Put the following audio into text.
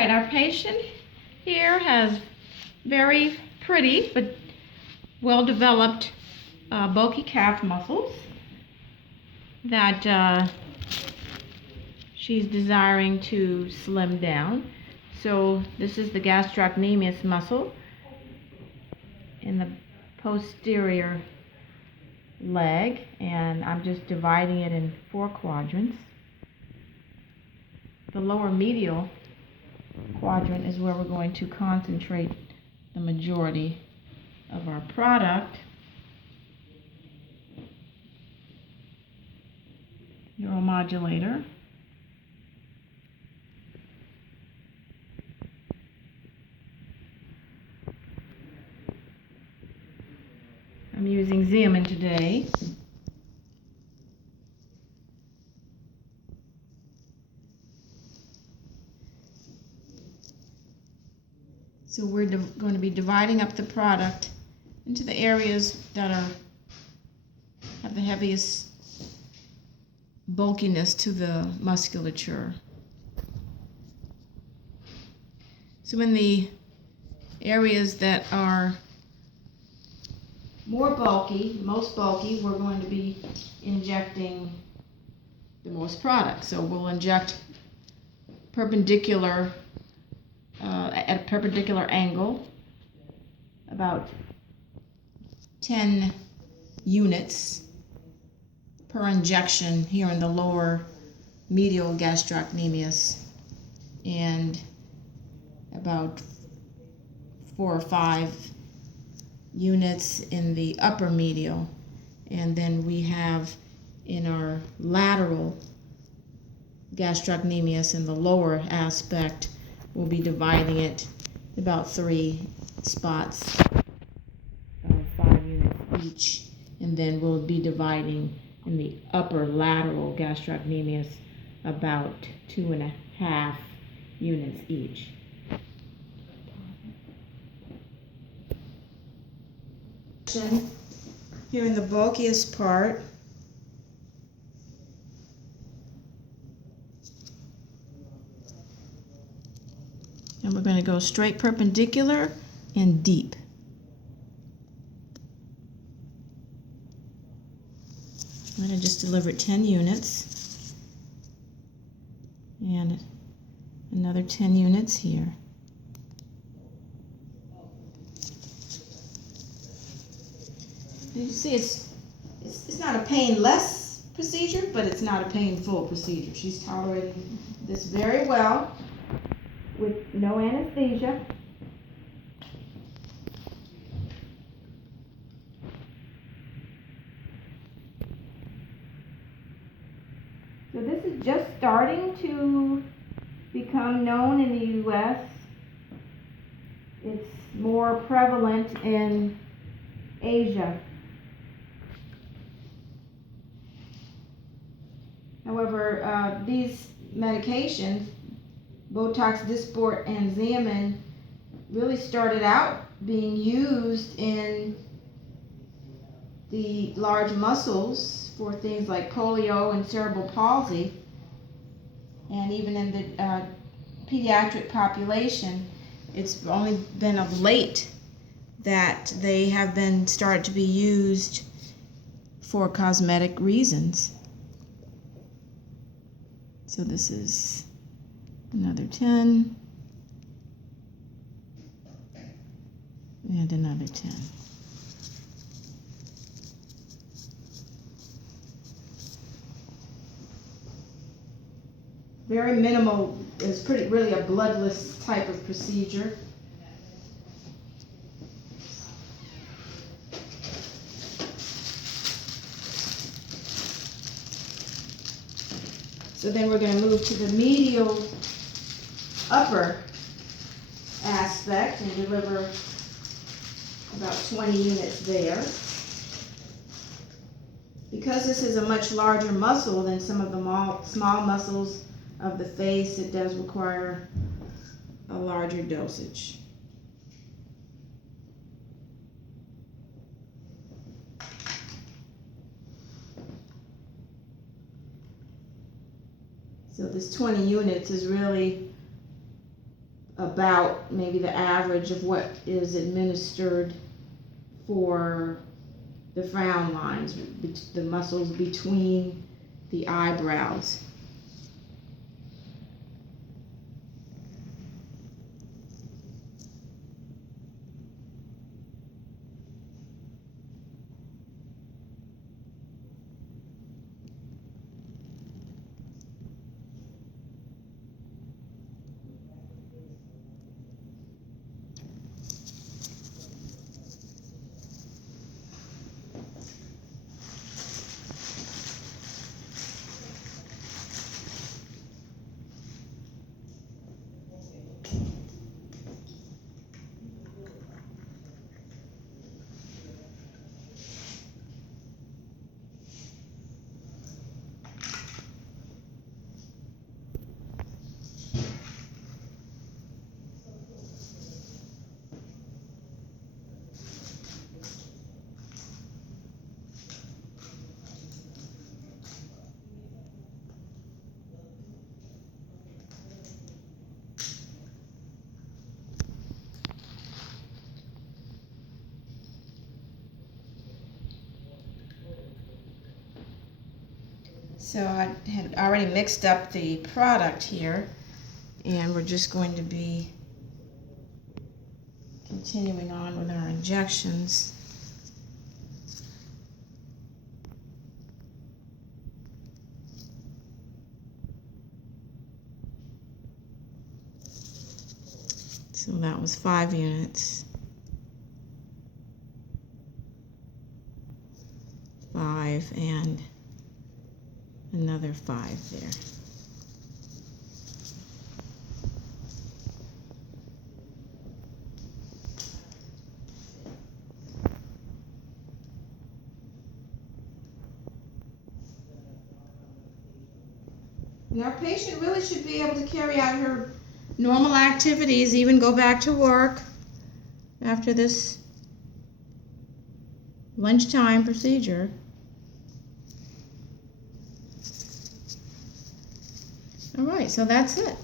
right, our patient here has very pretty but well-developed bulky calf muscles that she's desiring to slim down. So this is the gastrocnemius muscle in the posterior leg, and I'm just dividing it in 4 quadrants. The lower medial quadrant is where we're going to concentrate the majority of our product. Neuromodulator. I'm using XEOMIN today. So we're going to be dividing up the product into the areas that have the heaviest bulkiness to the musculature. So in the areas that are more bulky, most bulky, we're going to be injecting the most product. So we'll inject perpendicular at a perpendicular angle, about 10 units per injection here in the lower medial gastrocnemius, and about 4 or 5 units in the upper medial. And then we have in our lateral gastrocnemius in the lower aspect, we'll be dividing it about 3 spots, 5 units each, and then we'll be dividing in the upper lateral gastrocnemius about 2.5 units each. Here in the bulkiest part, and we're going to go straight perpendicular and deep. I'm going to just deliver 10 units and another 10 units here. You see, it's not a painless procedure, but it's not a painful procedure. She's tolerating this very well with no anesthesia. So this is just starting to become known in the U.S. It's more prevalent in Asia. However, these medications, Botox, Dysport, and XEOMIN, really started out being used in the large muscles for things like polio and cerebral palsy, and even in the pediatric population. It's only been of late that they have been started to be used for cosmetic reasons. So this is another 10 and another 10. Very minimal, is really a bloodless type of procedure. So then we're going to move to the medial upper aspect and deliver about 20 units there. Because this is a much larger muscle than some of the small muscles of the face, it does require a larger dosage. So this 20 units is really about maybe the average of what is administered for the frown lines, the muscles between the eyebrows. So I had already mixed up the product here, and we're just going to be continuing on with our injections. So that was 5 units. 5 and another 5 there. And our patient really should be able to carry out her normal activities, even go back to work after this lunchtime procedure. All right, so that's it.